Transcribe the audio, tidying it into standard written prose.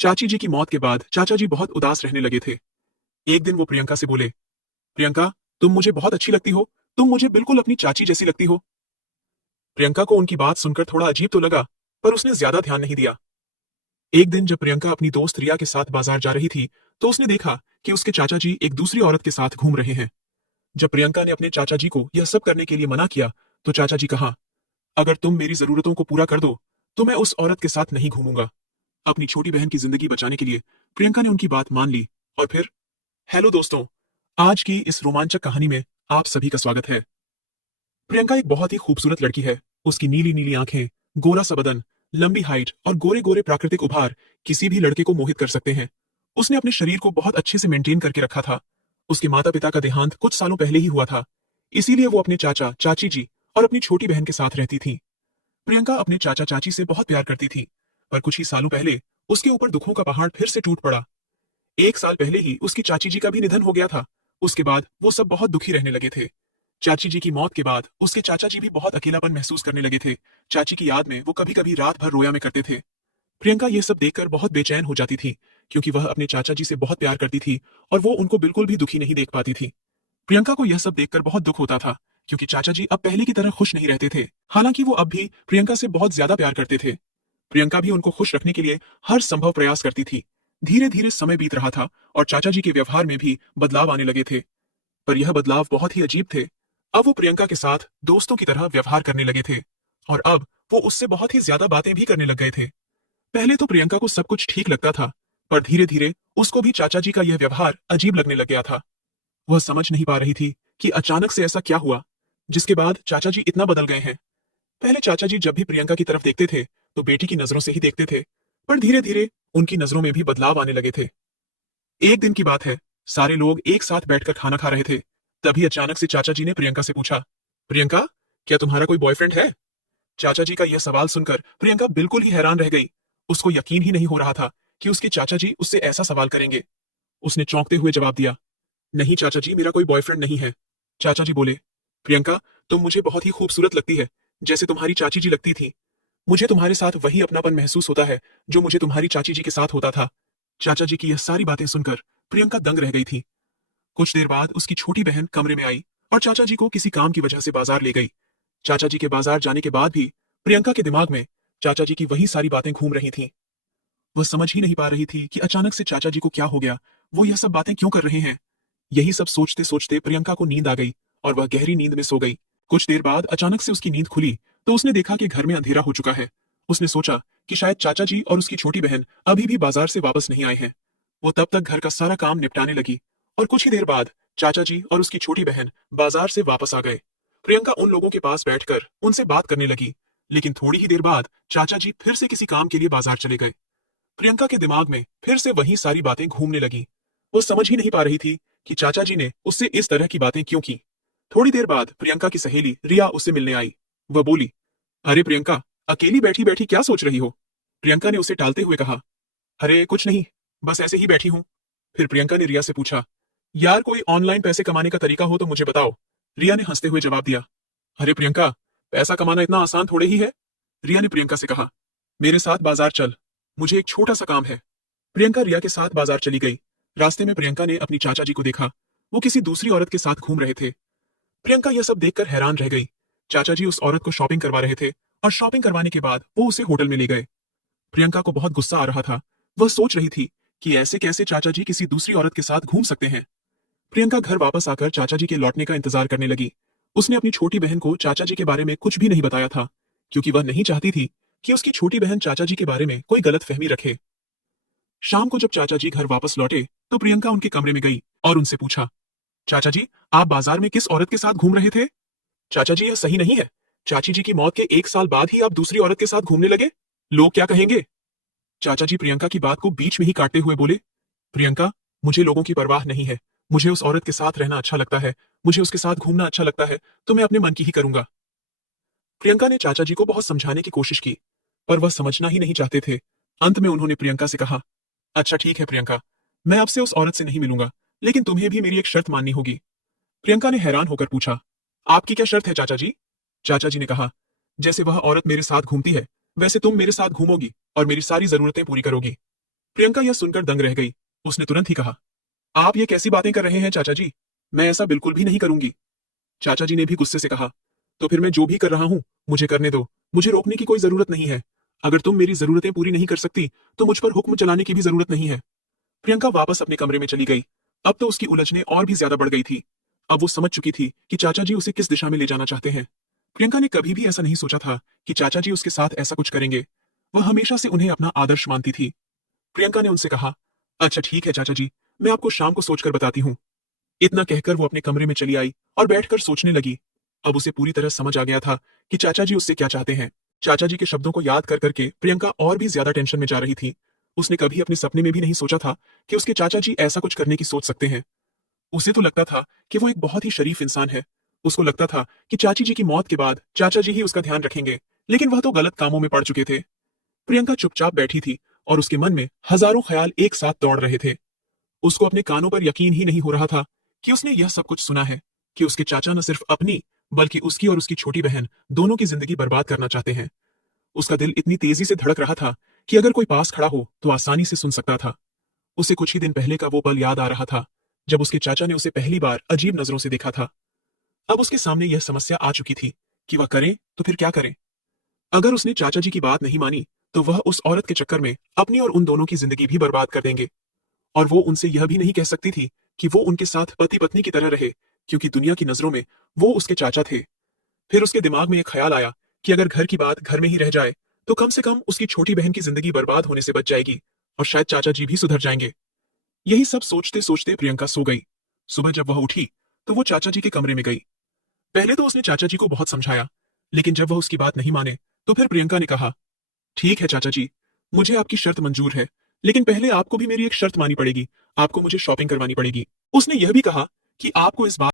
चाची जी की मौत के बाद चाचा जी बहुत उदास रहने लगे थे। एक दिन वो प्रियंका से बोले, प्रियंका, तुम मुझे बहुत अच्छी लगती हो। तुम मुझे बिल्कुल अपनी चाची जैसी लगती हो। प्रियंका को उनकी बात सुनकर थोड़ा अजीब तो लगा, पर उसने ज्यादा ध्यान नहीं दिया। एक दिन जब प्रियंका अपनी दोस्त रिया के साथ बाजार जा रही थी, तो उसने देखा कि उसके चाचा जी एक दूसरी औरत के साथ घूम रहे हैं। जब प्रियंका ने अपने चाचा जी को यह सब करने के लिए मना किया, तो चाचा जी कहा, अगर तुम मेरी जरूरतों को पूरा कर दो, तो मैं उस औरत के साथ नहीं घूमूंगा। अपनी छोटी बहन की जिंदगी बचाने के लिए प्रियंका ने उनकी बात मान ली। और फिर, हेलो दोस्तों, आज की इस रोमांचक कहानी में आप सभी का स्वागत है। प्रियंका एक बहुत ही खूबसूरत लड़की है। उसकी नीली नीली आंखें, गोरा सा बदन, लंबी हाइट और गोरे गोरे प्राकृतिक उभार किसी भी लड़के को मोहित कर सकते हैं। उसने अपने शरीर को बहुत अच्छे से मेंटेन करके रखा था। उसके माता पिता का देहांत कुछ सालों पहले ही हुआ था, इसीलिए वो अपने चाचा चाची जी और अपनी छोटी बहन के साथ रहती थी। प्रियंका अपने चाचा चाची से बहुत प्यार करती थी, पर कुछ ही सालों पहले उसके ऊपर दुखों का पहाड़ फिर से टूट पड़ा। एक साल पहले ही उसकी चाची जी का भी निधन हो गया था। उसके बाद वो सब बहुत दुखी रहने लगे थे। चाची जी की मौत के बाद उसके चाचा जी भी बहुत अकेलापन महसूस करने लगे थे। चाची की याद में वो कभी कभी रात भर रोया में करते थे। प्रियंका ये सब देखकर बहुत बेचैन हो जाती थी, क्योंकि वह अपने चाचा जी से बहुत प्यार करती थी और वो उनको बिल्कुल भी दुखी नहीं देख पाती थी। प्रियंका को यह सब देखकर बहुत दुख होता था, क्योंकि चाचा जी अब पहले की तरह खुश नहीं रहते थे। हालांकि वो अब भी प्रियंका से बहुत ज्यादा प्यार करते थे। प्रियंका भी उनको खुश रखने के लिए हर संभव प्रयास करती थी। धीरे धीरे समय बीत रहा था और चाचा जी के व्यवहार में भी बदलाव आने लगे थे। पर यह बदलाव बहुत ही अजीब थे। अब वो प्रियंका के साथ दोस्तों की तरह व्यवहार करने लगे थे, और अब वो उससे बहुत ही ज्यादा बातें भी करने लग गए थे। पहले तो प्रियंका को सब कुछ ठीक लगता था, पर धीरे धीरे उसको भी चाचा जी का यह व्यवहार अजीब लगने लग गया था। वह समझ नहीं पा रही थी कि अचानक से ऐसा क्या हुआ, जिसके बाद चाचा जी इतना बदल गए हैं। पहले चाचा जी जब भी प्रियंका की तरफ देखते थे, तो बेटी की नजरों से ही देखते थे, पर धीरे धीरे उनकी नजरों में भी बदलाव आने लगे थे। एक दिन की बात है, सारे लोग एक साथ बैठकर खाना खा रहे थे। तभी अचानक से चाचा जी ने प्रियंका से पूछा, प्रियंका, क्या तुम्हारा कोई बॉयफ्रेंड है? चाचा जी का यह सवाल सुनकर प्रियंका बिल्कुल ही हैरान रह गई। उसको यकीन ही नहीं हो रहा था कि उसके चाचा जी उससे ऐसा सवाल करेंगे। उसने चौंकते हुए जवाब दिया, नहीं चाचा जी, मेरा कोई बॉयफ्रेंड नहीं है। चाचा जी बोले, प्रियंका, तुम मुझे बहुत ही खूबसूरत लगती है, जैसे तुम्हारी चाची जी लगती थी। मुझे तुम्हारे साथ वही अपनापन महसूस होता है जो मुझे तुम्हारी चाची जी के साथ होता था। चाचा जी की यह सारी बातें सुनकर प्रियंका दंग रह गई थी। कुछ देर बाद उसकी छोटी बहन कमरे में आई और चाचा जी को किसी काम की वजह से बाजार ले गई। चाचा जी के बाजार जाने के बाद भी प्रियंका के दिमाग में चाचा जी की वही सारी बातें घूम रही थीं। वह समझ ही नहीं पा रही थी कि अचानक से चाचा जी को क्या हो गया, वो यह सब बातें क्यों कर रहे हैं। यही सब सोचते सोचते प्रियंका को नींद आ गई और वह गहरी नींद में सो गई। कुछ देर बाद अचानक से उसकी नींद खुली, तो उसने देखा कि घर में अंधेरा हो चुका है। उसने सोचा कि शायद चाचा जी और उसकी छोटी बहन अभी भी बाजार से वापस नहीं आए हैं। वो तब तक घर का सारा काम निपटाने लगी, और कुछ ही देर बाद चाचा जी और उसकी छोटी बहन बाजार से वापस आ गए। प्रियंका उन लोगों के पास बैठकर उनसे बात करने लगी, लेकिन थोड़ी ही देर बाद चाचा जी फिर से किसी काम के लिए बाजार चले गए। प्रियंका के दिमाग में फिर से वही सारी बातें घूमने लगी। वो समझ ही नहीं पा रही थी कि चाचा जी ने उससे इस तरह की बातें क्यों की। थोड़ी देर बाद प्रियंका की सहेली रिया उससे मिलने आई। वह बोली, अरे प्रियंका, अकेली बैठी बैठी क्या सोच रही हो? प्रियंका ने उसे टालते हुए कहा, अरे कुछ नहीं, बस ऐसे ही बैठी हूं। फिर प्रियंका ने रिया से पूछा, यार कोई ऑनलाइन पैसे कमाने का तरीका हो तो मुझे बताओ। रिया ने हंसते हुए जवाब दिया, अरे प्रियंका, पैसा कमाना इतना आसान थोड़े ही है। रिया ने प्रियंका से कहा, मेरे साथ बाजार चल, मुझे एक छोटा सा काम है। प्रियंका रिया के साथ बाजार चली गई। रास्ते में प्रियंका ने अपनी चाचा जी को देखा। वो किसी दूसरी औरत के साथ घूम रहे थे। प्रियंका यह सब देखकर हैरान रह गई। चाचा जी उस औरत को शॉपिंग करवा रहे थे, और शॉपिंग करवाने के बाद वो उसे होटल में ले गए। प्रियंका को बहुत गुस्सा आ रहा था। वह सोच रही थी कि ऐसे कैसे चाचा जी किसी दूसरी औरत के साथ घूम सकते हैं। प्रियंका घर वापस आकर चाचा जी के लौटने का इंतजार करने लगी। उसने अपनी छोटी बहन को चाचा जी के बारे में कुछ भी नहीं बताया था, क्योंकि वह नहीं चाहती थी कि उसकी छोटी बहन चाचा जी के बारे में कोई गलत फहमी रखे। शाम को जब चाचा जी घर वापस लौटे, तो प्रियंका उनके कमरे में गई और उनसे पूछा, चाचा जी, आप बाजार में किस औरत के साथ घूम रहे थे? चाचा जी, यह सही नहीं है। चाची जी की मौत के एक साल बाद ही आप दूसरी औरत के साथ घूमने लगे। लोग क्या कहेंगे? चाचा जी प्रियंका की बात को बीच में ही काटते हुए बोले, प्रियंका, मुझे लोगों की परवाह नहीं है। मुझे उस औरत के साथ रहना अच्छा लगता है, मुझे उसके साथ घूमना अच्छा लगता है, तो मैं अपने मन की ही करूंगा। प्रियंका ने चाचा जी को बहुत समझाने की कोशिश की, पर वह समझना ही नहीं चाहते थे। अंत में उन्होंने प्रियंका से कहा, अच्छा ठीक है प्रियंका, मैं आपसे उस औरत से नहीं मिलूंगा, लेकिन तुम्हें भी मेरी एक शर्त माननी होगी। प्रियंका ने हैरान होकर पूछा, आपकी क्या शर्त है चाचा जी? चाचा जी ने कहा, जैसे वह औरत मेरे साथ घूमती है, वैसे तुम मेरे साथ घूमोगी और मेरी सारी जरूरतें पूरी करोगी। प्रियंका यह सुनकर दंग रह गई। उसने तुरंत ही कहा, आप ये कैसी बातें कर रहे हैं चाचा जी? मैं ऐसा बिल्कुल भी नहीं करूंगी। चाचा जी ने भी गुस्से से कहा, तो फिर मैं जो भी कर रहा हूं मुझे करने दो, मुझे रोकने की कोई जरूरत नहीं है। अगर तुम मेरी जरूरतें पूरी नहीं कर सकती तो मुझ पर हुक्म चलाने की भी जरूरत नहीं है। प्रियंका वापस अपने कमरे में चली गई। अब तो उसकी उलझने और भी ज्यादा बढ़ गई थी। अब वो समझ चुकी थी कि चाचा जी उसे किस दिशा में ले जाना चाहते हैं। प्रियंका ने कभी भी ऐसा नहीं सोचा था कि चाचा जी उसके साथ ऐसा कुछ करेंगे। वह हमेशा से उन्हें अपना आदर्श मानती थी। प्रियंका ने उनसे कहा, अच्छा ठीक है चाचा जी, मैं आपको शाम को सोचकर बताती हूँ। इतना कहकर वो अपने कमरे में चली आई और बैठकर सोचने लगी। अब उसे पूरी तरह समझ आ गया था कि चाचा जी उससे क्या चाहते हैं। चाचा जी के शब्दों को याद कर करके प्रियंका और भी ज्यादा टेंशन में जा रही थी। उसने कभी अपने सपने में भी नहीं सोचा था कि उसके चाचा जी ऐसा कुछ करने की सोच सकते हैं। उसे तो लगता था कि वो एक बहुत ही शरीफ इंसान है। उसको लगता था कि चाची जी की मौत के बाद चाचा जी ही उसका ध्यान रखेंगे, लेकिन वह तो गलत कामों में पड़ चुके थे। प्रियंका चुपचाप बैठी थी और उसके मन में हजारों ख्याल एक साथ दौड़ रहे थे। उसको अपने कानों पर यकीन ही नहीं हो रहा था कि उसने यह सब कुछ सुना है, कि उसके चाचा न सिर्फ अपनी बल्कि उसकी और उसकी छोटी बहन दोनों की जिंदगी बर्बाद करना चाहते हैं। उसका दिल इतनी तेजी से धड़क रहा था कि अगर कोई पास खड़ा हो तो आसानी से सुन सकता था। उसे कुछ ही दिन पहले का वो पल याद आ रहा था जब उसके चाचा ने उसे पहली बार अजीब नजरों से देखा था। अब उसके सामने यह समस्या आ चुकी थी कि वह करे तो फिर क्या करे। अगर उसने चाचा जी की बात नहीं मानी तो वह उस औरत के चक्कर में अपनी और उन दोनों की जिंदगी भी बर्बाद कर देंगे। और वो उनसे यह भी नहीं कह सकती थी कि वो उनके साथ पति पत्नी की तरह रहे, क्योंकि दुनिया की नजरों में वो उसके चाचा थे। फिर उसके दिमाग में एक ख्याल आया कि अगर घर की बात घर में ही रह जाए तो कम से कम उसकी छोटी बहन की जिंदगी बर्बाद होने से बच जाएगी और शायद चाचा जी भी सुधर जाएंगे। यही सब सोचते सोचते प्रियंका सो गई। सुबह जब वह उठी तो वो चाचा जी के कमरे में गई। पहले तो उसने चाचा जी को बहुत समझाया, लेकिन जब वह उसकी बात नहीं माने तो फिर प्रियंका ने कहा, ठीक है चाचा जी, मुझे आपकी शर्त मंजूर है, लेकिन पहले आपको भी मेरी एक शर्त माननी पड़ेगी। आपको मुझे शॉपिंग करवानी पड़ेगी। उसने यह भी कहा कि आपको इस बात